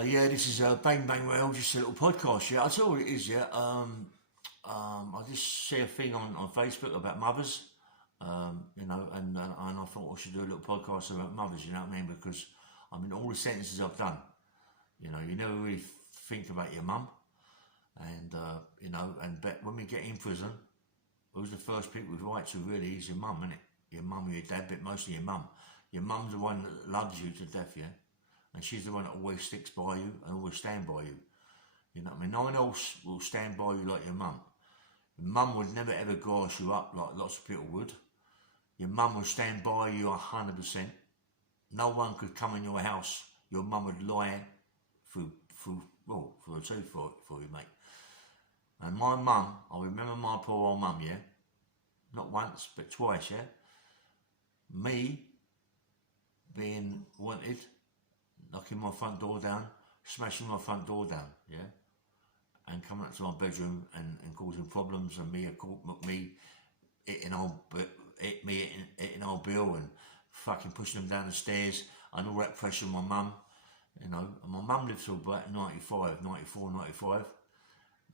Yeah, this is Bang Bang Well, just a little podcast. Yeah, I'll tell you what it is. Yeah, I just see a thing on Facebook about mothers. And I thought I should do a little podcast about mothers. You know what I mean? Because all the sentences I've done, you never really think about your mum, and but when we get in prison, who's the first people we write to? Really, is your mum, isn't it? Your mum or your dad, but mostly your mum. Your mum's the one that loves you to death, yeah. And she's the one that always sticks by you and always stand by you. You know what I mean? No one else will stand by you like your mum. Your mum would never ever grass you up like lots of people would. Your mum would stand by you 100%. No one could come in your house. Your mum would lie for a tooth for you, mate. And my mum, I remember my poor old mum, yeah? Not once, but twice, yeah? Me being wanted, knocking my front door down, smashing my front door down, yeah, and coming up to my bedroom and causing problems, and me hitting old Bill and fucking pushing him down the stairs and all that pressure on my mum, And my mum lived till about 95,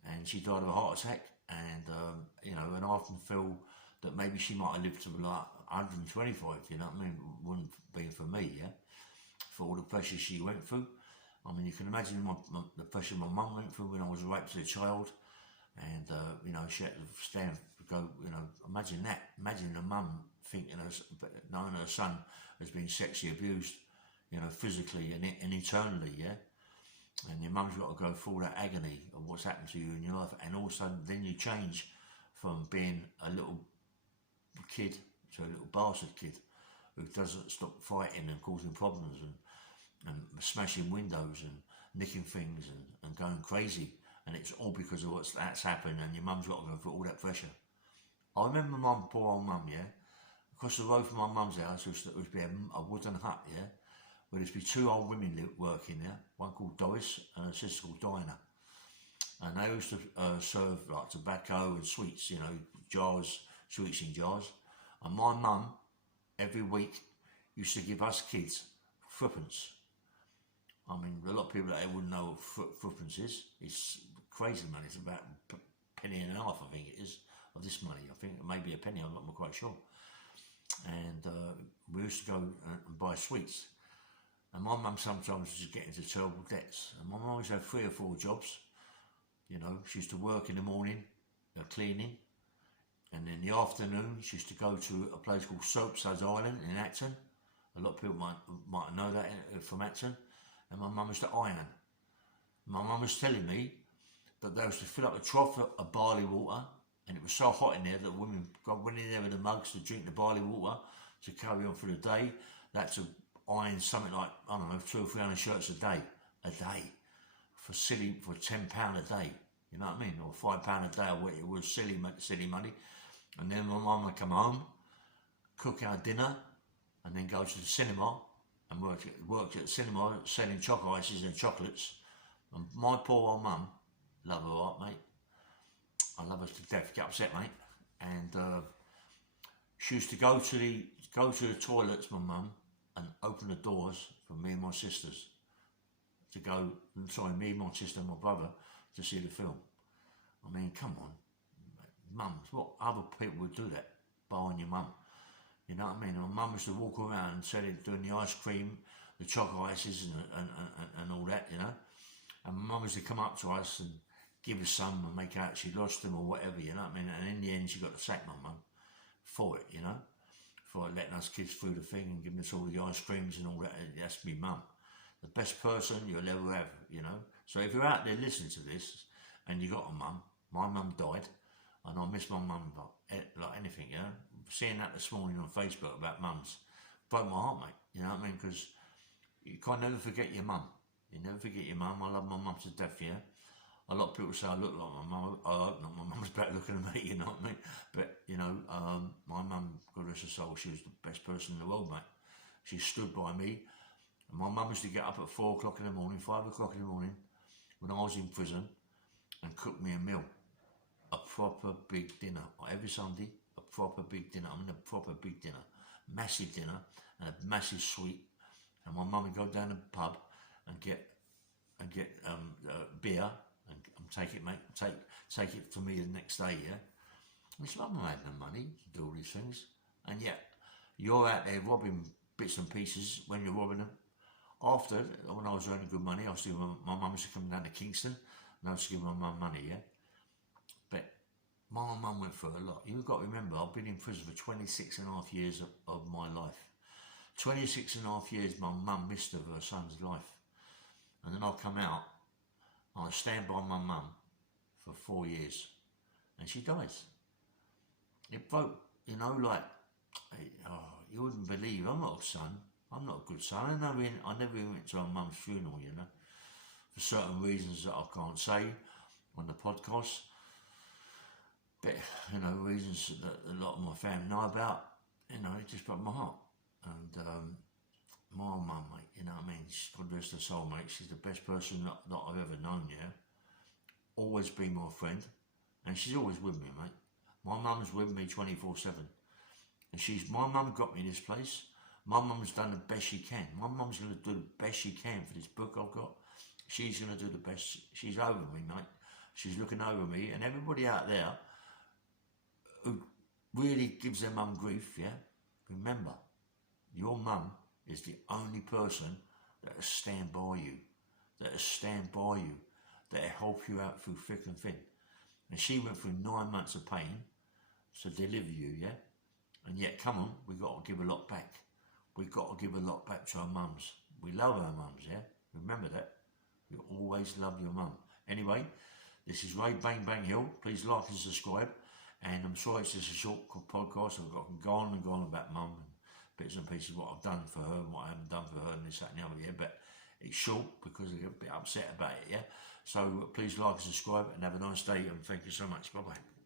and she died of a heart attack, and and I often feel that maybe she might have lived to like 125, you know what I mean? Wouldn't be for me, yeah? For all the pressure she went through. You can imagine the pressure my mum went through when I was raped as a child, and she had to stand, imagine that. Imagine a mum knowing her son has been sexually abused, physically and internally, yeah? And your mum's got to go through that agony of what's happened to you in your life, and also then you change from being a little kid to a little bastard kid who doesn't stop fighting and causing problems and smashing windows and nicking things and going crazy, and it's all because of that's happened, and your mum's got to go through all that pressure. I remember poor old mum, yeah, across the road from my mum's house would be a wooden hut, yeah, where there'd be two old women working there, one called Doris and a sister called Dinah, and they used to serve like tobacco and sweets, jars, sweets in jars, and my mum every week used to give us kids threepence. A lot of people that wouldn't know what threepence is. It's crazy money. It's about a penny and a half, I think it is, of this money. I think it may be a penny, I'm not quite sure. And we used to go and buy sweets. And my mum sometimes used to get into terrible debts. And my mum always had 3 or 4 jobs. She used to work in the morning, cleaning. And in the afternoon, she used to go to a place called Soapsuds Island in Acton. A lot of people might know that from Acton. And my mum used to iron. My mum was telling me that they used to fill up a trough of barley water, and it was so hot in there that women went in there with the mugs to drink the barley water to carry on for the day. They had to iron something like, 200 or 300 shirts a day, for £10 a day, you know what I mean, or £5 a day, or what it was, silly money. And then my mum would come home, cook our dinner, and then go to the cinema and worked at the cinema selling choc ices and chocolates. And my poor old mum, love her heart, mate. I love her to death. Get upset, mate. And she used to go to the toilets, my mum, and open the doors for me and my sisters to go. Me, my sister, and my brother to see the film. Come on, mums. What other people would do that? Barring your mum. You know what I mean? And my mum used to walk around doing the ice cream, the chocolate ices and all that, And my mum used to come up to us and give us some and make out she lost them or whatever, you know what I mean? And in the end, she got to sack my mum for it, for letting us kids through the thing and giving us all the ice creams and all that. That's me mum. The best person you'll ever have, So if you're out there listening to this and you got a mum, my mum died, and I miss my mum like anything, Seeing that this morning on Facebook about mums broke my heart, mate. You know what I mean? Because you can't never forget your mum. You never forget your mum. I love my mum to death, yeah? A lot of people say I look like my mum. I hope not. My mum's better looking than me, you know what I mean? But, my mum, God rest her soul, she was the best person in the world, mate. She stood by me. And my mum used to get up at 4 o'clock in the morning, 5 o'clock in the morning, when I was in prison, and cook me a meal. A proper big dinner. Every Sunday, a proper big dinner. A proper big dinner. Massive dinner and a massive sweet. And my mum would go down to the pub and get and get beer and take it, mate. Take it to me the next day, yeah. And she said, I'm not having the money to do all these things, and yet you're out there robbing bits and pieces when you're robbing them. After, when I was earning good money, I was doing, my mum used to come down to Kingston, and I used to give my mum money, yeah. But my mum went through a lot. You've got to remember, I've been in prison for 26 and a half years of my life. 26 and a half years my mum missed of her son's life. And then I come out, and I stand by my mum for 4 years, and she dies. It broke, you know, like, oh, you wouldn't believe, I'm not a son. I'm not a good son. I never even went to my mum's funeral, you know, for certain reasons that I can't say on the podcast. But, you know, reasons that a lot of my family know about, you know, it just broke my heart. And my mum, mate, you know what I mean, God rest her soul, mate, she's the best person that I've ever known, yeah. Always been my friend, and she's always with me, mate. My mum's with me 24/7. And my mum got me this place. My mum's done the best she can. My mum's going to do the best she can for this book I've got. She's going to do the best. She's over me, mate. She's looking over me. And everybody out there who really gives their mum grief, yeah, remember, your mum is the only person that will stand by you, that will help you out through thick and thin. And she went through 9 months of pain to deliver you, yeah? And yet, come on, we've got to give a lot back. We've got to give a lot back to our mums. We love our mums, yeah? Remember that. You always love your mum. Anyway, this is Ray Bang Bang Hill. Please like and subscribe. And I'm sorry it's just a short podcast. I've got to go on and go on about mum and bits and pieces, what I've done for her and what I haven't done for her and this, that and the other, yeah? But it's short because I get a bit upset about it, yeah? So please like and subscribe and have a nice day, and thank you so much. Bye-bye.